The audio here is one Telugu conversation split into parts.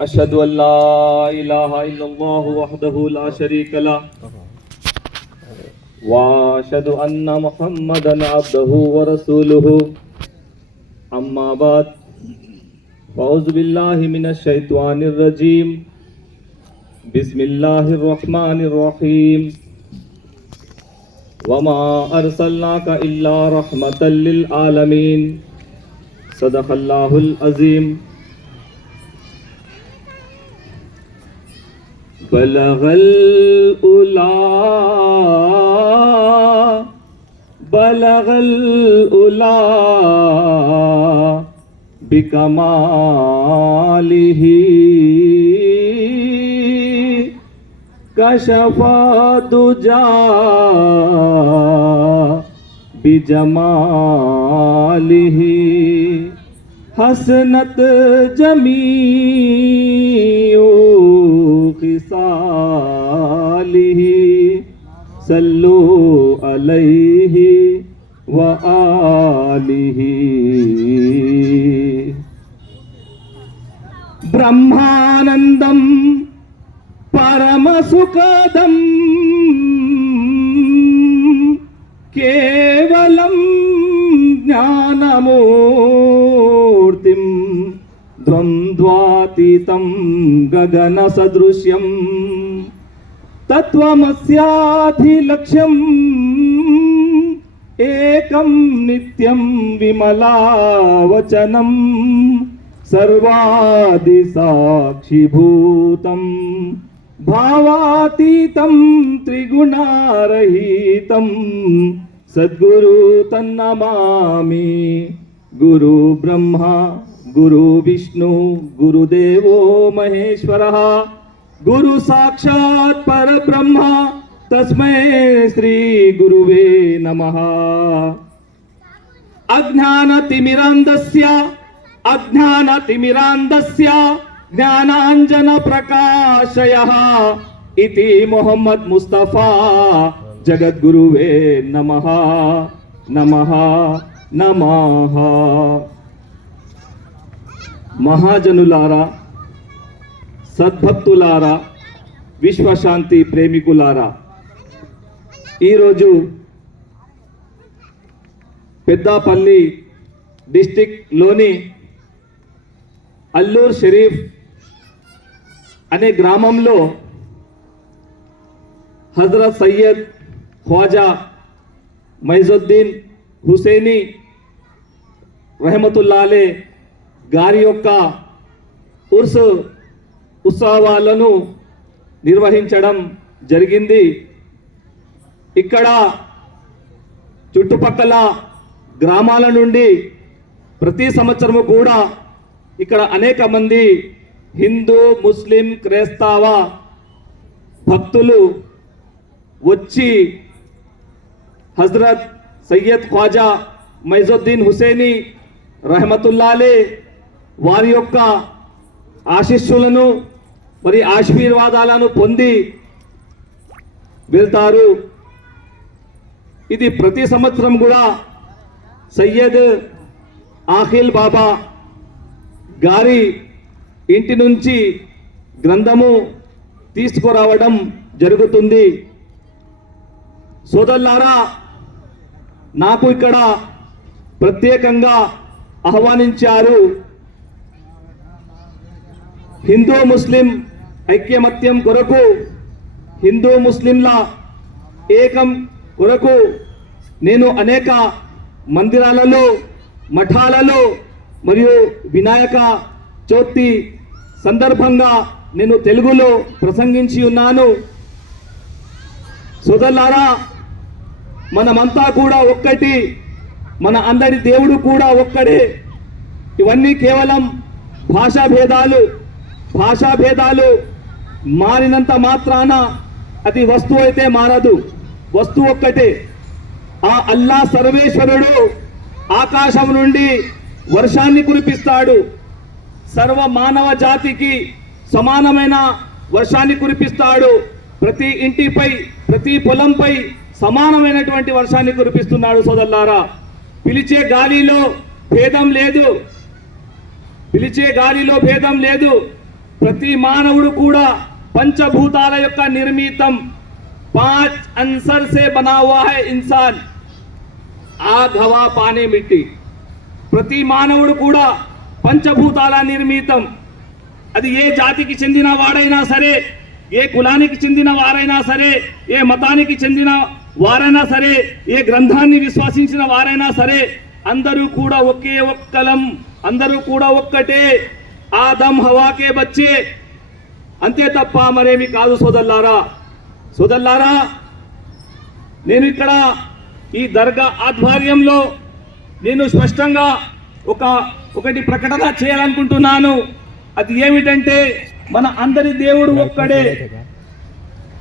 अशहदु अल्ला इलाहा इल्लल्लाहु वहदहु ला शरीका लह व अशहदु अन्ना मुहम्मदन अब्दुहु व रसूलुहु अम्मा बाद फ़अऊज़ु बिल्लाहि मिनश शैतानिर रजीम बिस्मिल्लाहिर रहमानिर रहीम वमा अर्सलनाका इल्ला रहमतल लिल आलमीन सदक़ल्लाहुल अज़ीम। बलगल उला बिकमालिही कशफा दुजा बिजमालिही हसनत जमीउ खिसालिही सल्लु अलैहि व आलिही। ब्रह्मानंदम परम सुखदम केवलम ज्ञानमूर्तिम द्वंद्वातीतं गगन सदृश्यं तत्वमस्याधिलक्ष्यम् एकं नित्यं विमलावचनं सर्वादिसाक्षिभूतं भावातीतं त्रिगुणारहितं सद्गुरु तन्नमामि। गुरु ब्रह्मा गुरु विष्णु गुरुदेवो महेश्वरः गुरु साक्षात् परब्रह्म तस्मै श्री गुरुवे नमः। अज्ञानतिमिरान्धस्य ज्ञानाञ्जन प्रकाशयः इति मोहम्मद मुस्तफा जगद्गुरुवे नमः नमः नमः। महाजनुलारा సద్భక్తులారా విశ్వశాంతి ప్రేమికులారా, ఈరోజు పెద్దాపల్లి డిస్ట్రిక్ట్లోని అల్లూర్ షరీఫ్ అనే గ్రామంలో హజరత్ సయ్యద్ ఖ్వాజా మైజుద్దీన్ హుసేనీ రహమతుల్లాహ్ అలే గారి యొక్క ఉర్స్ ఉత్సవాలను నిర్వహించడం జరిగింది. ఇక్కడ చుట్టుపక్కల గ్రామాల నుండి ప్రతి సంవత్సరము కూడా ఇక్కడ అనేక మంది హిందూ ముస్లిం క్రైస్తవ భక్తులు వచ్చి హజరత్ సయ్యద్ ఖ్వాజా మైజుద్దీన్ హుసేనీ రహమతుల్లాహ్ అలే వారి యొక్క ఆశీస్సులను మరి ఆశీర్వాదాలను పొంది వెళ్తారు. ఇది ప్రతి సంవత్సరం కూడా సయ్యద్ ఆఖిల్ బాబా గారి ఇంటి నుంచి గ్రంథము తీసుకురావడం జరుగుతుంది. సోదరులారా, నాకు ఇక్కడ ప్రత్యేకంగా ఆహ్వానించారు. హిందూ ముస్లిం ఐక్యమత్యం కొరకు, హిందూ ముస్లింల ఏకం కొరకు నేను అనేక మందిరాలలో మఠాలలో మరియు వినాయక చవితి సందర్భంగా నేను తెలుగులో ప్రసంగించి ఉన్నాను. సోదరులారా, మనమంతా కూడా ఒక్కటి, మన అందరి దేవుడు కూడా ఒక్కడే. ఇవన్నీ కేవలం భాషా భేదాలు మారినంత మాత్రాన అది వస్తువు అయితే మారదు. వస్తువు ఒక్కటే. ఆ అల్లా సర్వేశ్వరుడు ఆకాశం నుండి వర్షాన్ని కురిపిస్తాడు. సర్వ మానవ జాతికి సమానమైన వర్షాన్ని కురిపిస్తాడు. ప్రతి ఇంటిపై ప్రతి పొలంపై సమానమైనటువంటి వర్షాన్ని కురిపిస్తున్నాడు. సోదరులారా, పిలిచే గాలిలో భేదం లేదు, పిలిచే గాలిలో భేదం లేదు. ప్రతి మానవుడు కూడా పంచభూతాల యొక్క నిర్మితం 5 अंसर से बना हुआ है इंसान आग हवा पानी मिट्टी ప్రతి మానవుడు కూడా పంచభూతాల నిర్మితం అది ఏ జాతికి చెందిన వాడైనా సరే ఏ కులానికి చెందిన వారైనా సరే ఏ మతానికి చెందిన వారైనా సరే ఏ గ్రంథాన్ని విశ్వసించిన వారైనా సరే అందరూ కూడా ఒకే ఒక్కలం అందరూ కూడా ఒక్కటే ఆదం హవాకే బచ్చే అంతే తప్ప మరేమి కాదు సోదరులారా నేను ఇక్కడ ఈ దర్గా ఆధ్వర్యంలో నేను స్పష్టంగా ఒకటి ప్రకటన చేయాలనుకుంటున్నాను. అది ఏమిటంటే మన అందరి దేవుడు ఒక్కడే,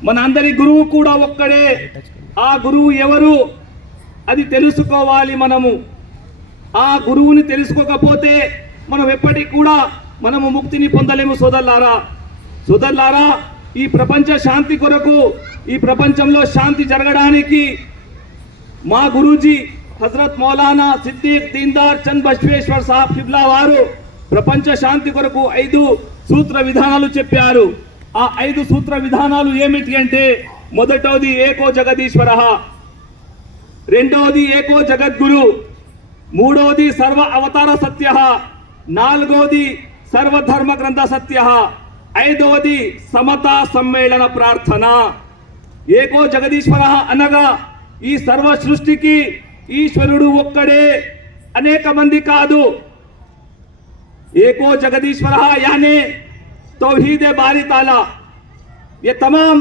మన అందరి గురువు కూడా ఒక్కడే. ఆ గురువు ఎవరు అది తెలుసుకోవాలి. ఆ గురువుని తెలుసుకోకపోతే మనం ఎప్పటికీ కూడా మనము ముక్తిని పొందలేము. సోదరులారా ఈ ప్రపంచ శాంతి కొరకు ఈ ప్రపంచంలో శాంతి జరగడానికి మా గురూజీ హజరత్ మౌలానా సిద్దిక్ దీన్దార్ చంద్ బస్వేశ్వర్ సాహబ్ కిబ్లా వారు ప్రపంచ శాంతి కొరకు 5 సూత్ర విధానాలు చెప్పారు. ఆ 5 సూత్ర విధానాలు ఏమిటి అంటే మొదటోది ఏకో జగదీశ్వర, రెండోది ఏకో జగద్గురు, మూడోది సర్వ అవతార సత్య, నాలుగోది సర్వధర్మ గ్రంథ సత్య, ఐదవది సమతా సమ్మేళన ప్రార్థన. ఏకో జగదీశ్వర అనగా ఈ సర్వ సృష్టికి ఈశ్వరుడు ఒక్కడే, అనేక మంది కాదు. एको जगदीश्वर यानी तौहीद बारी ताला, ये तमाम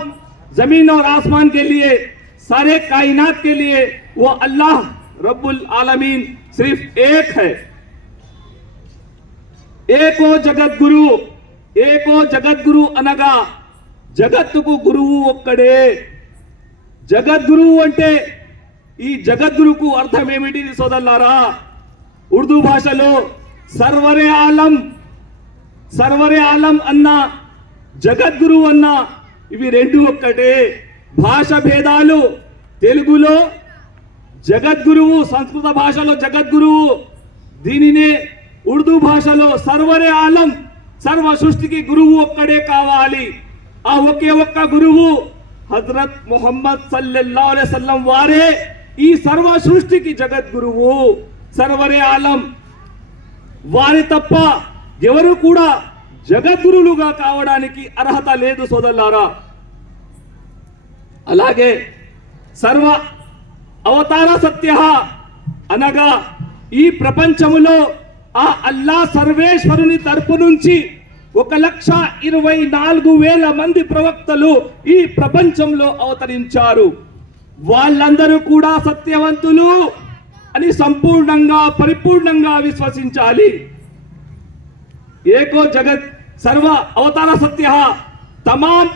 जमीन और आसमान के लिए सारे कायनात के लिए वो अल्लाह रब्बुल आलमीन सिर्फ एक है. एको जगद्गुरु అనగా జగత్తుకు గురువు ఒక్కడే. జగద్గురువు అంటే ఈ జగద్గురుకు అర్థం ఏమిటి సోదరులారా? ఉర్దూ భాషలో సర్వరే ఆలం అన్న జగద్గురు అన్న ఇవి రెండు ఒక్కటే. భాష భేదాలు, తెలుగులో జగద్గురువు, సంస్కృత భాషలో జగద్గురువు, దీనినే ఉర్దూ భాషలో సర్వరే ఆలం, సర్వ సృష్టికి గురువు ఒక్కడే కావాలి. ఆ ఒకే ఒక్క గురువు హజరత్ ముహమ్మద్ సల్లల్లాహు అలైహి వసల్లం వారే ఈ సర్వ సృష్టికి జగద్గురువు, సర్వరే ఆలం. వారి తప్ప ఎవరు కూడా జగద్గురులుగా కావడానికి అర్హత లేదు సోదరులారా. అలాగే సర్వ అవతార సత్య అనగా ఈ ప్రపంచములో ఆ అల్లా సర్వేశ్వరుని తరపు నుంచి 1,24,000 మంది ప్రవక్తలు ఈ ప్రపంచంలో అవతరించారు. వాళ్ళందరూ కూడా సత్యవంతులు అని సంపూర్ణంగా పరిపూర్ణంగా విశ్వసించాలి. एको जगत सर्व अवतार सत्य, तमाम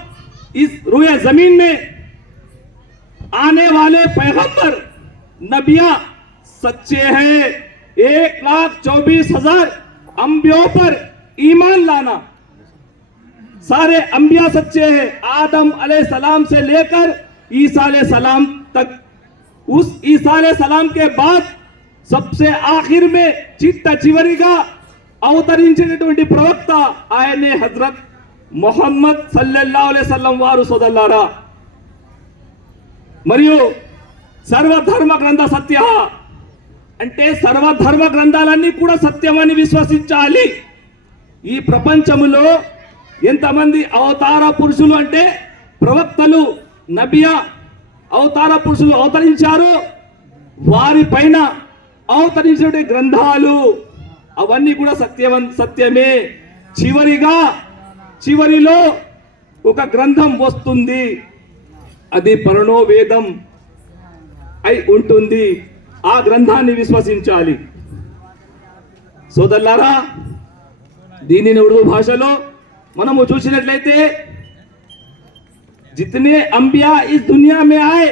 इस रूए जमीन में आने वाले पैगंबर नबियां सच्चे हैं. 1,24,000 अंबियों पर ईमान लाना, सारे अंबिया सच्चे हैं. आदम अलैहिस्सलाम से लेकर ईसा अलैहिस्सलाम तक. उस ईसा अलैहिस्सलाम के बाद सबसे आखिर में चित्त चिवरिगा అవతరించినటువంటి ప్రవక్త ఆయనే హజరత్ ముహమ్మద్ సల్లల్లాహు అలైహి వసల్లం వారు సోదరులారా. మరియు సర్వధర్మ గ్రంథ సత్య అంటే సర్వధర్మ గ్రంథాలన్నీ కూడా సత్యమని విశ్వసించాలి. ఈ ప్రపంచములో ఎంతమంది అవతార పురుషులు అంటే ప్రవక్తలు, నబియా అవతార పురుషులు అవతరించారు, వారి పైన అవతరించిన గ్రంథాలు అవన్నీ కూడా సత్యమే. చివరిలో ఒక గ్రంథం వస్తుంది, అది పరణో వేదం అయి ఉంటుంది. ఆ గ్రంథాన్ని విశ్వసించాలి సోదరులారా. దీనిని ఉర్దూ భాషలో మనము చూసినట్లయితే जितने अंबिया इस दुनिया में आए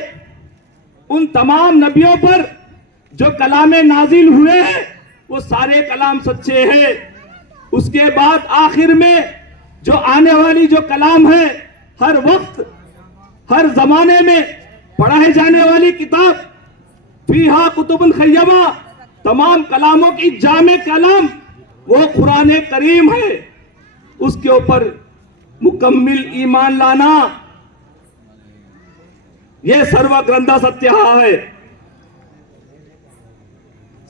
उन तमाम नबियों पर जो कलामे नाजिल हुए हैं वो सारे कलाम सच्चे हैं. उसके बाद आखिर में जो आने वाली जो कलाम है, हर वक्त हर जमाने में पढ़ाए जाने वाली किताब फीहा कुतुबुन खय्यमा, तमाम कलामों की जामे कलाम वो कुरान करीम है. उसके ऊपर मुकम्मिल ईमान लाना, यह सर्व ग्रंथ सत्य है।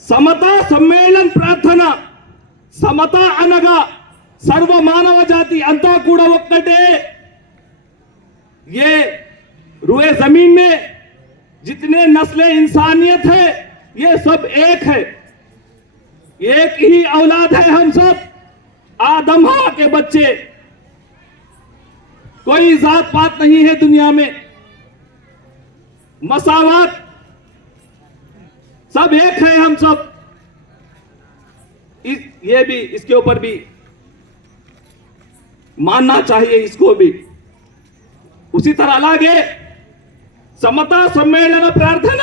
समता सम्मेलन प्रार्थना, समता అనగా सर्व मानव जाति अंता కూడా ఒక్కటే। ये रुए जमीन में जितने नस्लें इंसानियत है ये सब एक है, एक ही औलाद है हम सब, आदम हवा के बच्चे। कोई जात पात नहीं है दुनिया में, मसावत, सब एक है हम सब। ये भी इसके ऊपर भी मानना चाहिए इसको भी। उसी तरह అలాగే సమతా సమ్మేళన ప్రార్థన,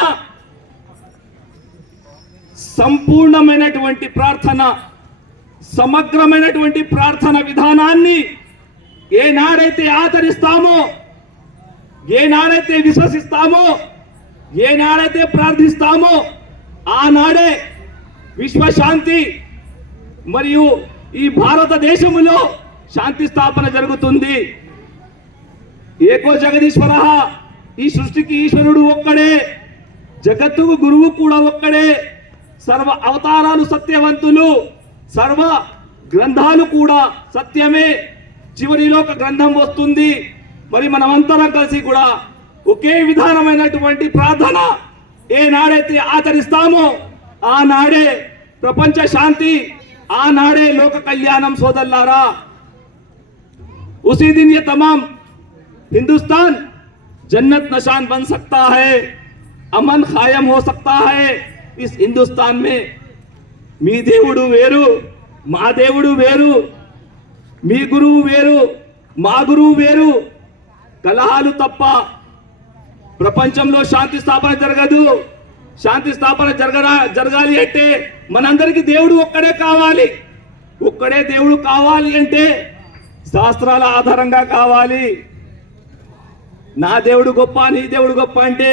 సంపూర్ణమైనటువంటి ప్రార్థన, సమగ్రమైనటువంటి ప్రార్థన విధానాన్ని ఏనాడైతే ఆచరిస్తామో, ఏనాడైతే విశ్వసిస్తామో, ఏనాడైతే ప్రార్థిస్తామో ఆనాడే విశ్వశాంతి మరియు ఈ భారతదేశంలో శాంతి స్థాపన జరుగుతుంది। ఏకో జగదీశ్వర, ఈ సృష్టికి ఈశ్వరుడు ఒక్కడే, జగత్తుకు గురువు కూడా ఒక్కడే, సర్వ అవతారాలు సత్యవంతులు, సర్వ గ్రంథాలు కూడా సత్యమే, చివరిలో ఒక గ్రంథం వస్తుంది। మరి మనమంతరం కలిసి కూడా ఒకే విధానమైనటువంటి ప్రార్థన ఏనాడైతే ఆచరిస్తామో ఆనాడే ప్రపంచ శాంతి, ఆనాడే లోక కళ్యాణం సోదరులారా। उसी दिन ये तमाम हिंदुस्तान जन्नत नशान बन सकता है, अमन कायम हो सकता है। इस हिंदुस्तान में मी దేవుడు వేరు, మా దేవుడు వేరు, మీ గురువు వేరు, మా గురువు వేరు, కలహాలు తప్ప ప్రపంచంలో శాంతి స్థాపన జరగదు। శాంతి స్థాపన జరగాలి అంటే మనందరికీ దేవుడు ఒక్కడే కావాలి। ఒక్కడే దేవుడు కావాలి అంటే శాస్త్రాల ఆధారంగా కావాలి। నా దేవుడు గొప్ప, నీ దేవుడు గొప్ప అంటే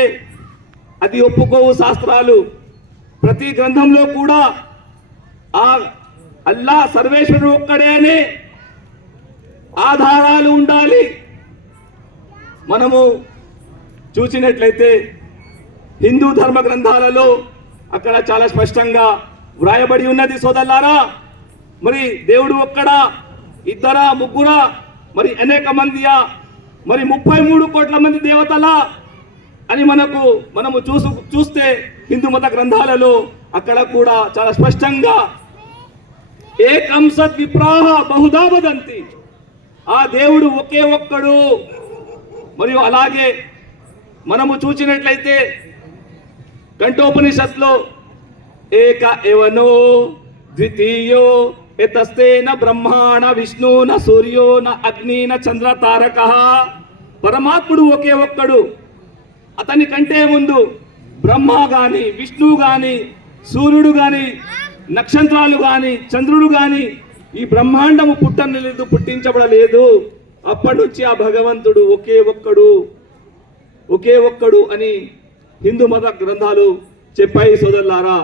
అది ఒప్పుకోవు శాస్త్రాలు। ప్రతి గ్రంథంలో కూడా ఆ అల్లా సర్వేశ్వరుడు ఒక్కడే అనే ఆధారాలు ఉండాలి। మనము చూసినట్లయితే హిందూ ధర్మ గ్రంథాలలో అక్కడ చాలా స్పష్టంగా వ్రాయబడి ఉన్నది సోదరులారా। మరి దేవుడు ఒక్కడా, ఇద్దరా, ముగ్గురా, మరి అనేక మందియా, మరి 33 కోట్ల మంది దేవతలా అని మనము చూస్తే హిందూ మత గ్రంథాలలో అక్కడ కూడా చాలా స్పష్టంగా ఏకం సత్ విప్రాహ బహుదా వదంతి, ఆ దేవుడు ఒకే ఒక్కడు। మరియు అలాగే మనము చూసినట్లయితే కంఠోపనిషత్తులో ఏక ఏవనో ద్వితీయో ఎతస్తేన బ్రహ్మాణ విష్ణు న సూర్యో న అగ్ని న చంద్ర తారక, పరమాత్ముడు ఒకే ఒక్కడు, అతని కంటే ముందు బ్రహ్మ గాని, విష్ణు గాని, సూర్యుడు గాని, నక్షత్రాలు గాని, చంద్రుడు గాని ఈ బ్రహ్మాండము పుట్టనలేదు, పుట్టించబడలేదు। అప్పటి నుంచి ఆ భగవంతుడు ఒకే ఒక్కడు అని హిందూ మత గ్రంథాలు చెప్పాయి సోదరులారా।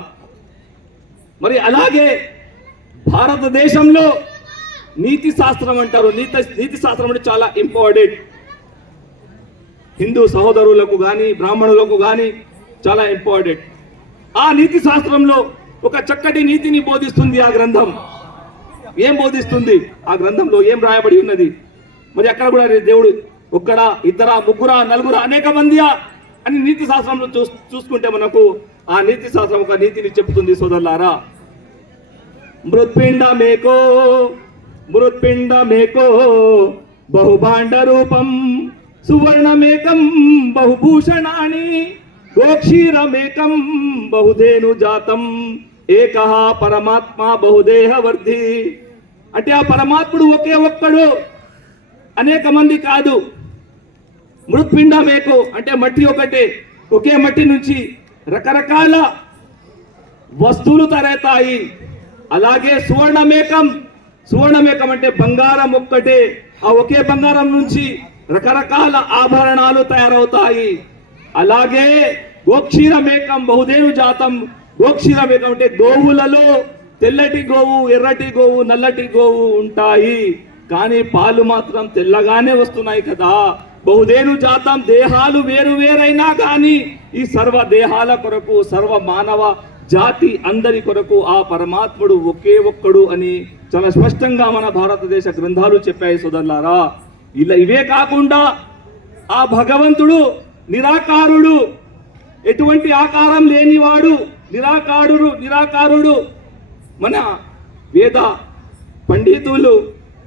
మరి అలాగే భారతదేశంలో నీతి శాస్త్రం అంటారు, నీతి శాస్త్రం అంటే చాలా ఇంపార్టెంట్। హిందూ సహోదరులకు కానీ బ్రాహ్మణులకు కానీ చాలా ఇంపార్టెంట్। ఆ నీతి శాస్త్రంలో ఒక చక్కటి నీతిని బోధిస్తుంది ఆ గ్రంథం। ఏం బోధిస్తుంది? ఆ గ్రంథంలో ఏం రాయబడి ఉన్నది? మరి అక్కడ కూడా దేవుడు ఒక్కడా, ఇద్దరా, ముగ్గురా, నలుగురా, అనేక మందియా అని నీతి శాస్త్రంలో చూసుకుంటే మనకు ఆ నీతి శాస్త్రం ఒక నీతిని చెప్తుంది సోదరులారా। మృత్పిండ మేకో బహుభాండ రూపం సువర్ణమేకం బహుభూషణాని గోక్షీరమేకం బహుధేను జాతం ఏకః పరమాత్మ బహుదేహవర్ధి, అంటే ఆ పరమాత్ముడు ఒకే ఒక్కడు, అనేక మంది కాదు। మృత్పిండమేకో అంటే మట్టి ఒకటే, ఒకే మట్టి నుంచి రకరకాల వస్తువులు తయారవుతాయి। అలాగే సువర్ణమేకం అంటే బంగారం ఒక్కటే, ఆ ఒకే బంగారం నుంచి రకరకాల ఆభరణాలు తయారవుతాయి। అలాగే గోక్షీరమేకం బహుధేను జాతం, గోక్షీరమేకం అంటే గోవులలో తెల్లటి గోవు, ఎర్రటి గోవు, నల్లటి గోవు ఉంటాయి। కానీ పాలు మాత్రం తెల్లగానే వస్తున్నాయి కదా. బహుదేను జాతం, దేహాలు వేరు వేరైనా కానీ ఈ సర్వ దేహాల కొరకు, సర్వ మానవ జాతి అందరి కొరకు ఆ పరమాత్ముడు ఒకే ఒక్కడు అని చాలా స్పష్టంగా మన భారతదేశ గ్రంథాలు చెప్పాయి సోదరులారా. ఇవే కాకుండా ఆ భగవంతుడు నిరాకారుడు, ఎటువంటి ఆకారం లేనివాడు, నిరాకారుడు. మన వేద పండితులు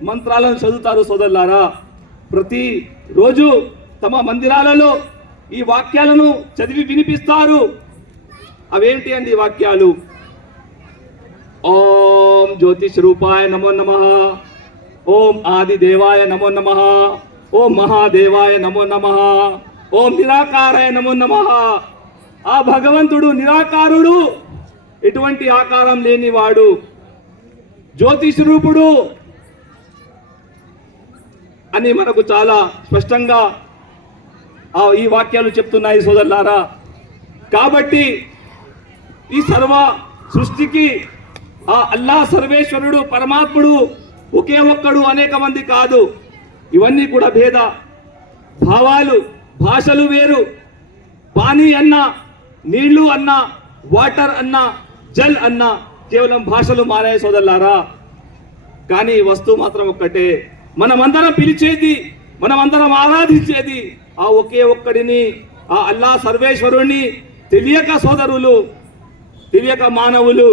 మంత్రాలను చదువుతారు సోదరులారా. ప్రతి రోజు తమ మందిరాలలో ఈ వాక్యాలను చదివి వినిపిస్తారు. అవేంటి అండి వాక్యాలు? ఓం జ్యోతిష్ రూపాయ నమో నమః, ఓం ఆది దేవాయ నమో నమః, ఓం మహాదేవాయ నమో నమః, ఓం నిరాకారాయ నమో నమః. ఆ భగవంతుడు నిరాకారుడు, ఎటువంటి ఆకారం లేనివాడు, జ్యోతిష్ రూపుడు అని మనకు చాలా స్పష్టంగా ఈ వాక్యాలు చెప్తున్నాయి సోదరులారా. కాబట్టి ఈ సర్వ సృష్టికి ఆ అల్లా సర్వేశ్వరుడు పరమాత్ముడు ఒకే ఒక్కడు, అనేక మంది కాదు. ఇవన్నీ కూడా భేద భావాలు, భాషలు వేరు. పానీ అన్న, నీళ్లు అన్న, వాటర్ అన్న, జల్ అన్న, కేవలం భాషలు మారాయి సోదరులారా. కానీ వస్తువు మాత్రం ఒక్కటే. మనమందరం పిలిచేది, మనమందరం ఆరాధించేది ఆ ఒకే ఒక్కడిని, ఆ అల్లా సర్వేశ్వరుణ్ణి. తెలియక సోదరులు, తెలియక మానవులు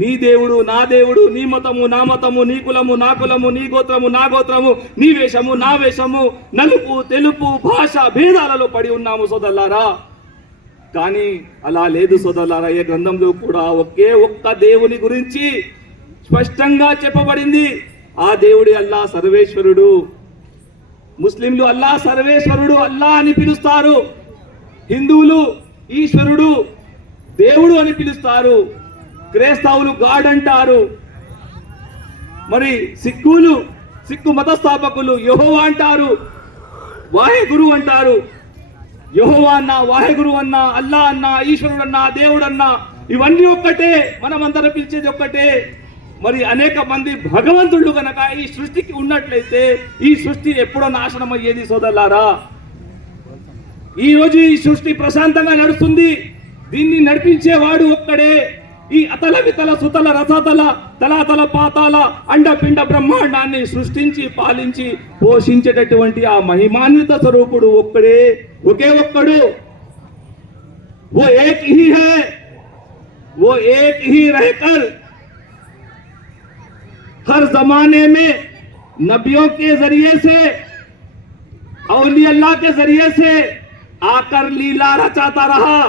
నీ దేవుడు నా దేవుడు, నీ మతము నా మతము, నీ కులము నా కులము, నీ గోత్రము నా గోత్రము, నీ వేషము నా వేషము, నలుపు తెలుపు భాష భేదాలలో పడి ఉన్నాము సోదరులారా. కానీ అలా లేదు సోదరులారా. ఏ గ్రంథంలో కూడా ఒకే ఒక్క దేవుని గురించి స్పష్టంగా చెప్పబడింది. ఆ దేవుడి అల్లా సర్వేశ్వరుడు. ముస్లింలు అల్లా సర్వేశ్వరుడు, అల్లా అని పిలుస్తారు. హిందువులు ఈశ్వరుడు, దేవుడు అని పిలుస్తారు. క్రైస్తవులు గాడ్ అంటారు. మరి సిక్కు మతస్థాపకులు యెహోవా అంటారు, వాహెగురు అంటారు. యెహోవా అన్న, వాహెగురు అన్న, అల్లా అన్న, ఈశ్వరుడు అన్న, దేవుడు అన్న, ఇవన్నీ ఒక్కటే. మనమందరం పిలిచేది ఒక్కటే. మరి అనేక మంది భగవంతుళ్ళు కనుక ఈ సృష్టికి ఉన్నట్లయితే ఈ సృష్టి ఎప్పుడో నాశనం అయ్యేది సోదరులారా. ఈ రోజు ఈ సృష్టి ప్రశాంతంగా నడుస్తుంది. దీన్ని నడిపించేవాడు ఒక్కడే. ఈ అతల వితల సుతల రసతల తలాతల పాతాల అండపిండ బ్రహ్మాండాన్ని సృష్టించి పాలించి పోషించేటటువంటి ఆ మహిమాన్విత స్వరూపుడు ఒక్కడే, ఒకే ఒక్కడు. वो एक ही है, वो एक ही रहकर हर जमाने में नबियों के जरिए से, औलिया अल्लाह के जरिए से आकर लीला रचाता रहा.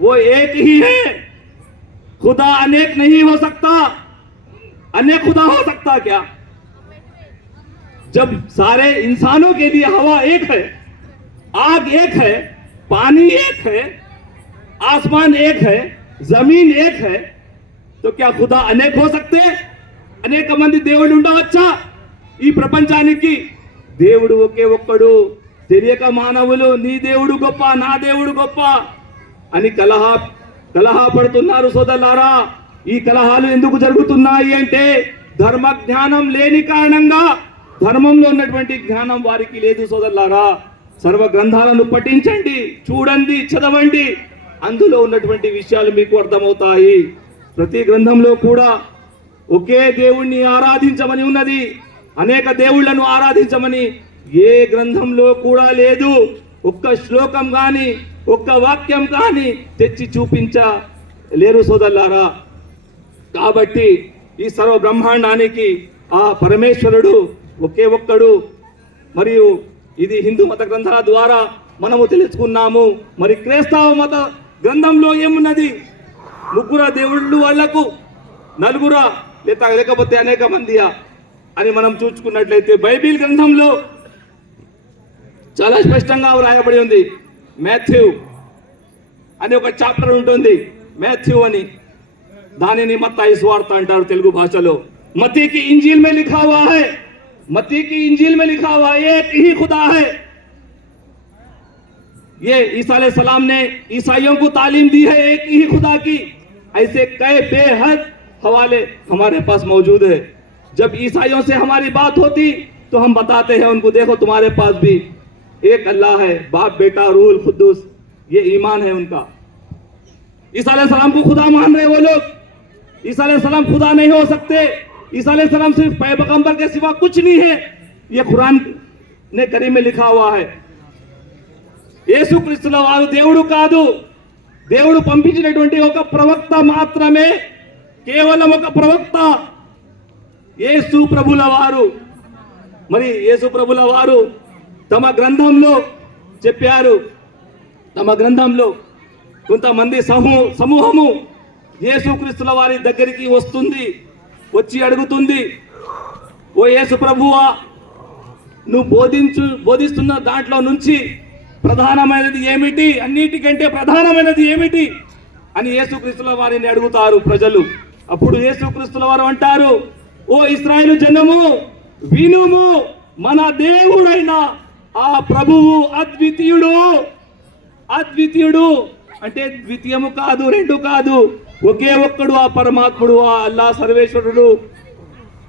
वो एक ही है. खुदा अनेक नहीं हो सकता. अनेक खुदा हो सकता क्या? जब सारे इंसानों के लिए हवा एक है, आग एक है, पानी एक है, आसमान एक है, जमीन एक है, तो क्या खुदा अनेक हो सकते? అనేక మంది దేవుళ్ళు ఉండవచ్చా ఈ ప్రపంచానికి? దేవుడు ఒకే ఒక్కడు. తెలియక మానవులు నీ దేవుడు గొప్ప, నా దేవుడు గొప్ప అని కలహపడుతున్నారు సోదరులారా. ఈ కలహాలు ఎందుకు జరుగుతున్నాయి అంటే ధర్మ జ్ఞానం లేని కారణంగా. ధర్మంలో ఉన్నటువంటి జ్ఞానం వారికి లేదు సోదరులారా. సర్వ గ్రంథాలను పఠించండి, చూడండి, చదవండి. అందులో ఉన్నటువంటి విషయాలు మీకు అర్థమవుతాయి. ప్రతి గ్రంథంలో కూడా ఒకే దేవుణ్ణి ఆరాధించమని ఉన్నది. అనేక దేవుళ్లను ఆరాధించమని ఏ గ్రంథంలో కూడా లేదు. ఒక్క శ్లోకం కానీ ఒక్క వాక్యం కానీ తెచ్చి చూపించలేరు సోదరులారా. కాబట్టి ఈ సర్వ బ్రహ్మాండానికి ఆ పరమేశ్వరుడు ఒకే ఒక్కడు. మరియు ఇది హిందూ మత గ్రంథాల ద్వారా మనము తెలుసుకున్నాము. మరి క్రైస్తవ మత గ్రంథంలో ఏమున్నది? ముగ్గుర దేవుళ్ళు వాళ్లకు, నలుగురా లేకపోతే అనేక మందియా అని మనం చూసుకున్నట్లయితే బైబిల్ గ్రంథంలో చాలా స్పష్టంగా రాయబడి ఉంది. మాథ్యూ అని ఒక చాప్టర్ ఉంటుంది, మాథ్యూ అని. దానిని మత్తయి సువార్త అంటారు తెలుగు భాషలో. मत्ती की इंजील में लिखा हुआ है, मत्ती की इंजील में लिखा हुआ है एक ही खुदा है. ये ईसा अलैहिस्सलाम ने ईसाइयों को तालीम दी है एक ही खुदा की. ऐसे कई बेहद हवाले हमारे पास मौजूद है. जब ईसाइयों से हमारी बात होती तो हम बताते हैं उनको, देखो तुम्हारे पास भी एक अल्लाह है, बाप बेटा रूहुल कुद्दूस, ये ईमान है उनका। ईसा अलैहिस्सलाम को खुदा मान रहे वो लोग। ईसा अलैहिस्सलाम खुदा नहीं हो सकते। ईसा अलैहिस्सलाम सिर्फ पैगंबर के सिवा कुछ नहीं है, ये कुरान ने करीम में लिखा हुआ है। యేసుక్రీస్తుల వారు దేవుడు కాదు, దేవుడు పంపించినటువంటి ఒక ప్రవక్త మాత్రమే, కేవలం ఒక ప్రవక్త యేసు ప్రభుల వారు. మరి యేసు ప్రభుల వారు తమ గ్రంథంలో చెప్పారు, తమ గ్రంథంలో కొంతమంది సమూహము యేసుక్రీస్తుల వారి దగ్గరికి వస్తుంది, వచ్చి అడుగుతుంది, ఓ యేసు ప్రభువా, నువ్వు బోధిస్తున్న దాంట్లో నుంచి ప్రధానమైనది ఏమిటి, అన్నిటికంటే ప్రధానమైనది ఏమిటి అని యేసుక్రీస్తుల వారిని అడుగుతారు ప్రజలు. అప్పుడు యేసుక్రీస్తుల వారు అంటారు, ఓ ఇశ్రాయేలు జనము వినుము, మన దేవుడైన ఆ ప్రభువు అద్వితీయుడు. అద్వితీయుడు అంటే ద్వితీయము కాదు, రెండు కాదు, ఒకే ఒక్కడు, ఆ పరమాత్ముడు, ఆ అల్లా సర్వేశ్వరుడు,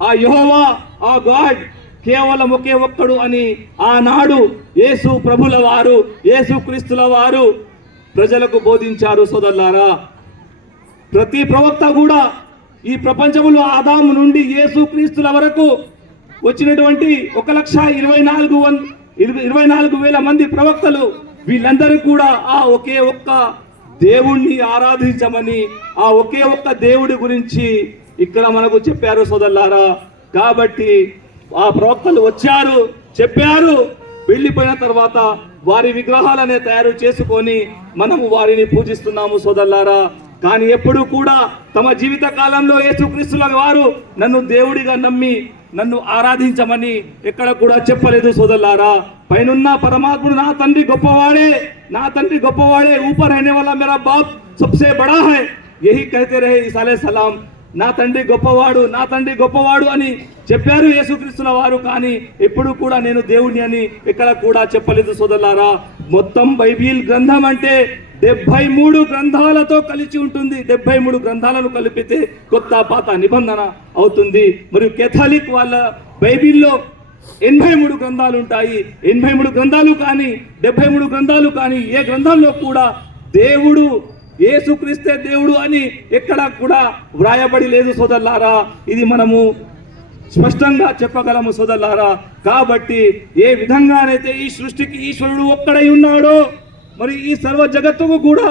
ఆ యెహోవా, ఆ గాడ్ కేవలం ఒకే ఒక్కడు అని ఆనాడు యేసు ప్రభుల వారు, యేసుక్రీస్తుల వారు ప్రజలకు బోధించారు. సోదరులారా, ప్రతి ప్రవక్త కూడా ఈ ప్రపంచంలో ఆదాము నుండి యేసుక్రీస్తుల వరకు వచ్చినటువంటి 1,24,000 మంది ప్రవక్తలు, వీళ్ళందరూ కూడా ఆ ఒకే ఒక్క దేవుణ్ణి ఆరాధించమని, ఆ ఒకే ఒక్క దేవుడి గురించి ఇక్కడ మనకు చెప్పారు సోదరులారా. కాబట్టి ఆ ప్రవక్తలు వచ్చారు, చెప్పారు, వెళ్ళిపోయిన తర్వాత వారి విగ్రహాలనే తయారు చేసుకొని మనము వారిని పూజిస్తున్నాము సోదరులారా. కానీ ఎప్పుడు కూడా తమ జీవిత కాలంలో యేసుక్రీస్తుల వారు నన్ను దేవుడిగా నమ్మి నన్ను ఆరాధించమని ఎక్కడ కూడా చెప్పలేదు సోదరులారా. పైనున్న పరమాత్ముడు నా తండ్రి గొప్పవాడే, నా తండ్రి గొప్పవాడే, ऊपर रहने वाला मेरा बाप सबसे बड़ा है, यही कहते रहे ईसा अलैहिस्सलाम. నా తండ్రి గొప్పవాడు, నా తండ్రి గొప్పవాడు అని చెప్పారు యేసుక్రీస్తుల వారు. కానీ ఎప్పుడు కూడా నేను దేవుడిని అని ఎక్కడ కూడా చెప్పలేదు సోదరులారా. మొత్తం బైబిల్ గ్రంథం అంటే 73 గ్రంథాలతో కలిసి ఉంటుంది. 73 గ్రంథాలను కలిపితే కొత్త పాత నిబంధన అవుతుంది. మరియు కేథలిక్ వాళ్ళ బైబిల్లో 83 గ్రంథాలు ఉంటాయి. 83 గ్రంథాలు కానీ 73 గ్రంథాలు కానీ ఏ గ్రంథంలో కూడా దేవుడు, యేసుక్రీస్తే దేవుడు అని ఎక్కడ కూడా వ్రాయబడి లేదు సోదరులారా. ఇది మనము స్పష్టంగా చెప్పగలము సోదరులారా. కాబట్టి ఏ విధంగానైతే ఈ సృష్టికి ఈశ్వరుడు ఒక్కడై ఉన్నాడో, మరి ఈ సర్వ జగత్తుకు కూడా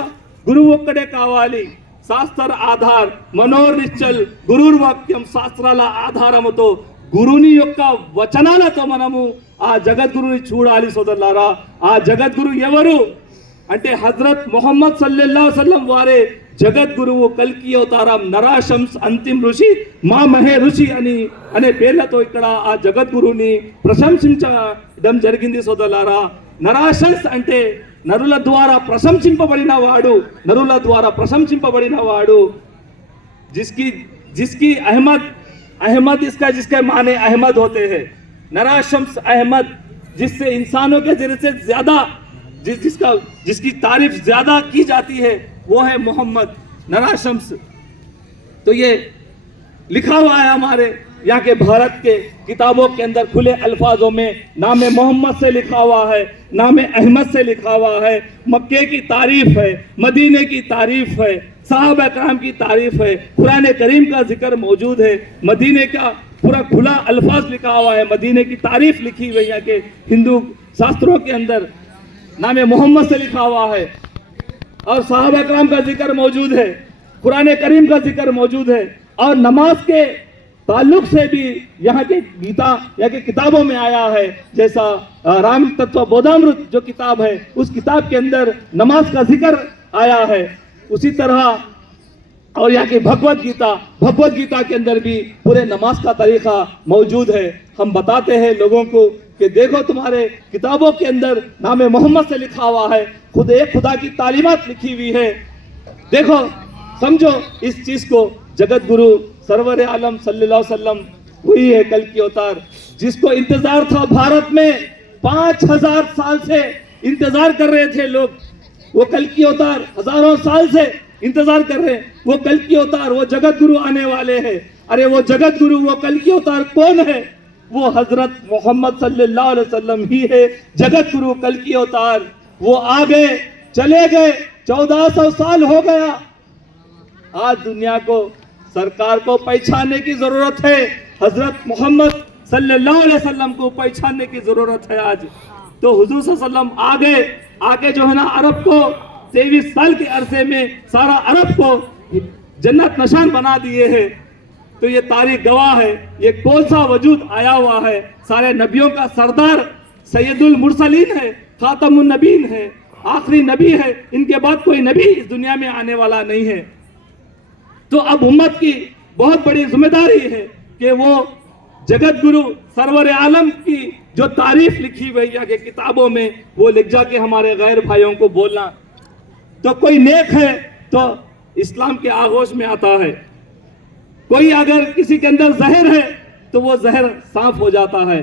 గురువు ఒక్కడే కావాలి. శాస్త్ర ఆధార్ మనోర్ నిశ్చల్ గురుర్ వాక్యం, శాస్త్రాల ఆధారముతో గురుని యొక్క వచనాలతో మనము ఆ జగద్గురుని చూడాలి సోదరులారా. ఆ జగద్గురు ఎవరు అంటే హజరత్ మొహమ్మద్ సల్లల్లాహు అలైహి వసల్లం వారే జగద్గురువు, కల్కి అవతారం, నరాశంస్, అంతిమ ఋషి, మా మహే ఋషి అనే పేర్లతో ఇక్కడ ఆ జగద్గురుని ప్రశంసించడం జరిగింది సోదరులారా. నరాశంస్ అంటే నరుల ద్వారా ప్రశంసింపబడిన వాడు, నరుల ద్వారా ప్రశంసింపబడిన వాడు. जिसकी अहमद इसका जिसके माने अहमद होते हैं. नराशम्स अहमद, जिससे इंसानों के जरिए से ज्यादा जिसकी तारीफ ज्यादा की जाती है वो है मोहम्मद नराशम्स. तो ये लिखा हुआ है हमारे यहाँ के भारत के किताबों के अंदर खुले अल्फाजों में. नाम मोहम्मद से लिखा हुआ है, नाम अहमद से लिखा हुआ है. मक्के की तारीफ है, मदीने की तारीफ है, साहबा कराम की तारीफ है, कुरान करीम का जिक्र मौजूद है, मदीने का पूरा खुला अल्फाज लिखा हुआ है, मदीने की तारीफ लिखी हुई यहाँ के हिंदू शास्त्रों के अंदर नाम मोहम्मद से लिखा हुआ है. और साहबा कराम का जिक्र मौजूद है, कुरान करीम का जिक्र मौजूद है. और नमाज के ताल्लुक से भी यहाँ के गीता या के किताबों में आया है. जैसा राम तत्व बोधामृत जो किताब है, उस किताब के अंदर नमाज का जिक्र आया है. उसी तरह और यहाँ की भगवत गीता के अंदर भी पूरे नमाज का तरीका मौजूद है. हम बताते हैं लोगों को कि देखो तुम्हारे किताबों के अंदर नाम मोहम्मद से लिखा हुआ है, खुदा की तालीमात लिखी हुई है. देखो, समझो इस चीज को. जगत गुरु सरवर आलम सल्लल्लाहु अलैहि वसल्लम हुई है कल की अवतार, जिसको इंतजार था भारत में 5000 साल से इंतजार कर रहे थे लोग. वो कल की अवतार हजारों साल से इंतजार कर रहे हैं. वो कल की अवतार, वो जगत गुरु आने वाले हैं. अरे वो जगत गुरु, वो कल की अवतार कौन है? वो हजरत मोहम्मद सल्लल्लाहु अलैहि वसल्लम ही है जगत गुरु, कल की अवतार। वो आ गए, चले गए, 1400 साल हो गया। आज दुनिया को, सरकार को पहचानने की जरूरत है। हजरत मोहम्मद सल्लल्लाहु अलैहि वसल्लम को पहचानने की जरूरत है आज। तो हुजूर सल्लल्लाहु अलैहि वसल्लम आ गए, आके जो है ना अरब को 23 साल के अरसे में सारा अरब को जन्नत नशान बना दिए हैं। तो ये तारीख गवाह है, ये कौन सा वजूद आया हुआ है? सारे नबियों का सरदार सैयदुल मुरसलीन है, खातमुन नबीन है, आखिरी नबी है। इनके बाद कोई नबी इस दुनिया में आने वाला नहीं है। तो अब उम्मत की बहुत बड़ी जिम्मेदारी है कि वो जगत गुरु सरवर आलम की जो तारीफ लिखी हुई है किताबों में, वो लिख जाके हमारे गैर भाइयों को बोलना। तो कोई नेक है तो इस्लाम के आगोश में आता है, कोई अगर किसी के अंदर जहर है तो वो जहर साफ हो जाता है।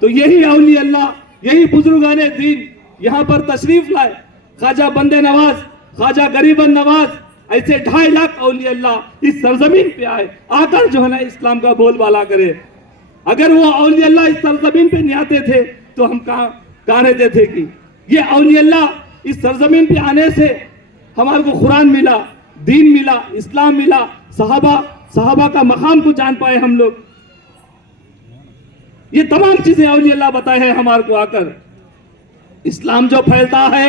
तो यही औलिया अल्लाह, यही बुजुर्गाने दीन यहाँ पर तशरीफ लाए। ख्वाजा बंदे नवाज, ख्वाजा गरीबन नवाज, ऐसे 2.5 लाख औलिया अल्लाह इस सरजमीन पे आए, आकर जो है ना इस्लाम का बोलबाला करे। अगर वो औलिया अल्लाह इस सरजमीन पे नहीं आते थे तो हम कहाँ रहते थे? कि ये औलिया अल्लाह इस सरजमीन पे आने से हमारे को कुरान मिला, दीन मिला, इस्लाम मिला, सहाबा का मकाम को जान पाए हम लोग। ये तमाम चीजें औलिया अल्लाह बताए हैं हमारे को आकर। इस्लाम जो फैलता है,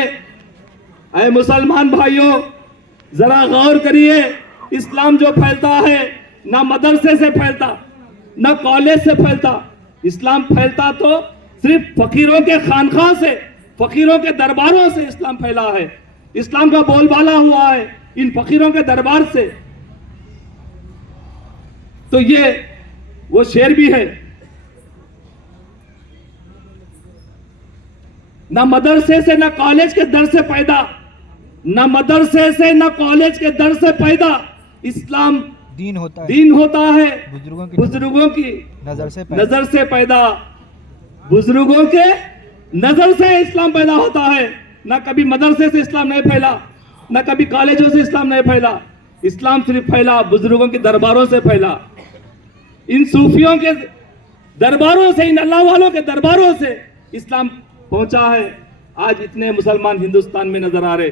ऐ मुसलमान भाइयों जरा गौर करिए, इस्लाम जो फैलता है ना मदरसे से फैलता, ना कॉलेज से फैलता। इस्लाम फैलता तो सिर्फ फकीरों के खानखा से, फकीरों के दरबारों से इस्लाम फैला है। इस्लाम का बोलबाला हुआ है इन फकीरों के दरबार से। तो ये वो शेर भी है, ना मदरसे से ना कॉलेज के दर से पैदा, ना मदरसे से ना कॉलेज के दर से पैदा, इस्लाम दीन होता है बुजुर्गों की नजर से पैदा। बुजुर्गों के नजर से इस्लाम पैदा होता है। ना कभी मदरसे से इस्लाम नहीं फैला, ना कभी कॉलेजों से इस्लाम नहीं फैला। इस्लाम सिर्फ फैला बुजुर्गों के दरबारों से फैला, इन सूफियों के दरबारों से, इन अल्लाह वालों के दरबारों से इस्लाम पहुंचा है। आज इतने मुसलमान हिंदुस्तान में नजर आ रहे,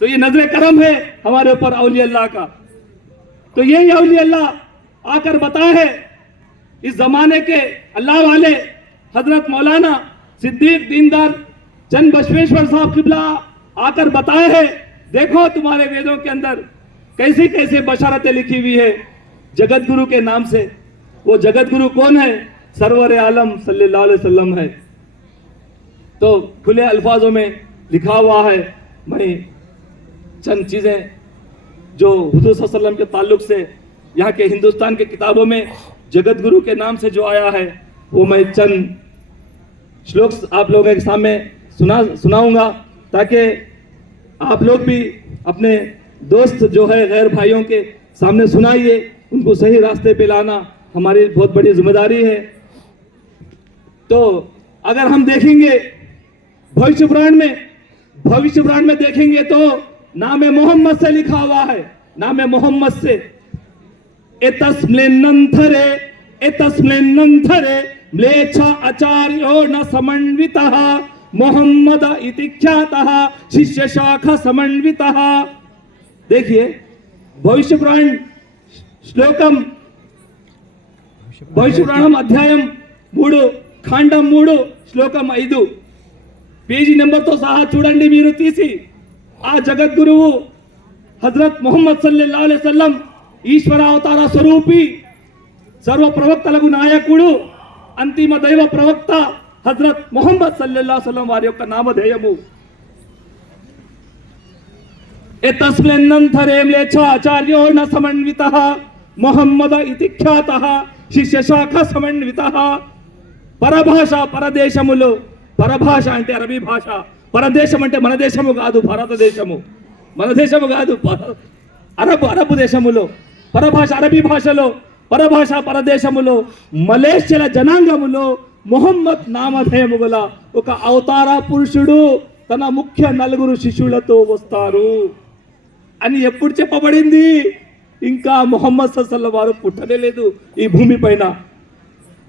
तो ये नजर करम है हमारे ऊपर औलिया अल्लाह का। तो यही औलिया अल्लाह आकर बताए है, इस जमाने के अल्लाह वाले हजरत मौलाना सिद्दीक दीनदार चंद बसवेश्वर साहब किबला आकर बताए है, देखो तुम्हारे वेदों के अंदर कैसी कैसे बशारतें लिखी हुई है जगत गुरु के नाम से। वो जगत गुरु कौन है? सरवर आलम सल्लल्लाहु अलैहि वसल्लम है। तो खुले अल्फाजों में लिखा हुआ है। मैं चंद चीजें जो हुजूर सल्लल्लाहु अलैहि वसल्लम के ताल्लुक से यहाँ के हिंदुस्तान के किताबों में जगत गुरु के नाम से जो आया है, वो मैं चंद श्लोक आप लोगों के सामने सुनाऊंगा, ताकि आप लोग भी अपने दोस्त जो है गैर भाइयों के सामने सुनाइए, उनको सही रास्ते पे लाना हमारी बहुत बड़ी जिम्मेदारी है। तो अगर हम देखेंगे भविष्य पुराण में देखेंगे तो नाम मोहम्मद से लिखा हुआ है, नाम मोहम्मद से एतस्मिन्नंथरे म्लेच्छ आचार्यो न समन्वितः मोहम्मद इति ख्यातः शिष्य शाखा समन्वितः। देखिए भविष्य पुराण श्लोकम भविष्य पुराणम अध्यायम 3 ఖండం 3 శ్లోకం 5 పేజీ నెంబర్తో సహా చూడండి మీరు తీసి। ఆ జగద్గురువు హజరత్ ముహమ్మద్ సల్లల్లాహు అలైహి వసల్లం ఈశ్వర అవతార స్వరూపి, సర్వ ప్రవక్తలకు నాయకుడు, అంతిమ దైవ ప్రవక్త హజరత్ ముహమ్మద్ సల్లల్లాహు అలైహి వసల్లం వారి యొక్క నామధేయము। एतस्मिन्नंथरे म्लेच्छ आचार्यो न समन्वितः मोहम्मद इति ख्यातः शिष्य शाखा समन्वितः। పరభాష పరదేశములు, పరభాష అంటే అరబీ భాష, పరదేశం అంటే మన దేశము కాదు, భారతదేశము మన దేశము కాదు, అరబు దేశములో పరభాష, అరబీ భాషలో పరభాష, పరదేశములో మలేషియల జనాంగములో మొహమ్మద్ నామధేయము గల ఒక అవతార పురుషుడు తన ముఖ్య 4 శిష్యులతో వస్తారు అని ఎప్పుడు చెప్పబడింది? ఇంకా మొహమ్మద్ సల్లల్లాహు వారు పుట్టనే లేదు ఈ భూమి పైన.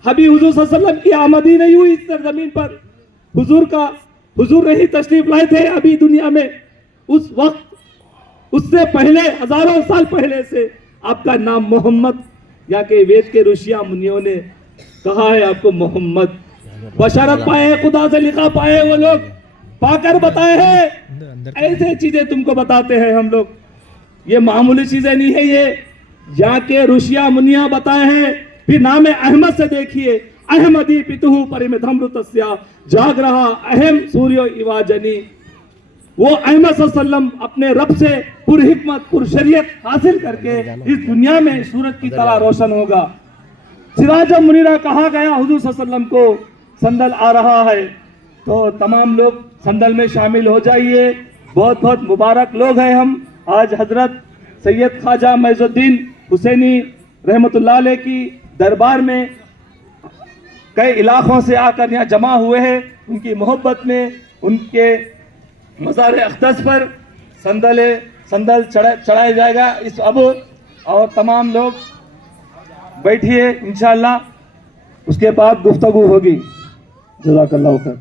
अभी हुजूर सल्लल्लाहु अलैहि वसल्लम की आमदी नहीं हुई इस जमीन पर. हुजूर नहीं तशरीफ लाए थे अभी दुनिया में. उस वक्त उससे पहले हजारों साल पहले से आपका नाम मोहम्मद, या के वेद के ऋषियों मुनियों ने कहा है आपको मोहम्मद. बशरत पाए, खुदा से लिखा पाए वो लोग, पाकर बताए हैं. ऐसे चीजें तुमको बताते हैं हम लोग, ये मामूली चीजें नहीं है. ये यहाँ के ऋषिया मुनिया बताए हैं. फिर नाम अहमद से देखिए, अहमदी पितुहु परिमिधमृतस्या, जाग रहा अहम सूर्यो इवाजनी. वो अहमद सल्लम अपने रब से पुर हिकमत पुर शरीयत हासिल करके इस दुनिया में सूरज की तरह रोशन होगा. सिराज मुनीरा कहा गया हुजूर सल्लम को संदल आ रहा है, तो तमाम लोग संदल में शामिल हो जाइए. बहुत बहुत मुबारक लोग हैं हम. आज हजरत सैयद ख्वाजा मइजुद्दीन हुसैनी रहमतुल्लाह अलैह की दरबार में कई इलाकों से आकर यहाँ जमा हुए हैं. उनकी मोहब्बत में उनके मज़ार अक़दस पर संदल चढ़ाया जाएगा इस अब. और तमाम लोग बैठिए, इंशाअल्लाह उसके बाद गुफ्तगू होगी. जज़ाकल्लाहु खैर.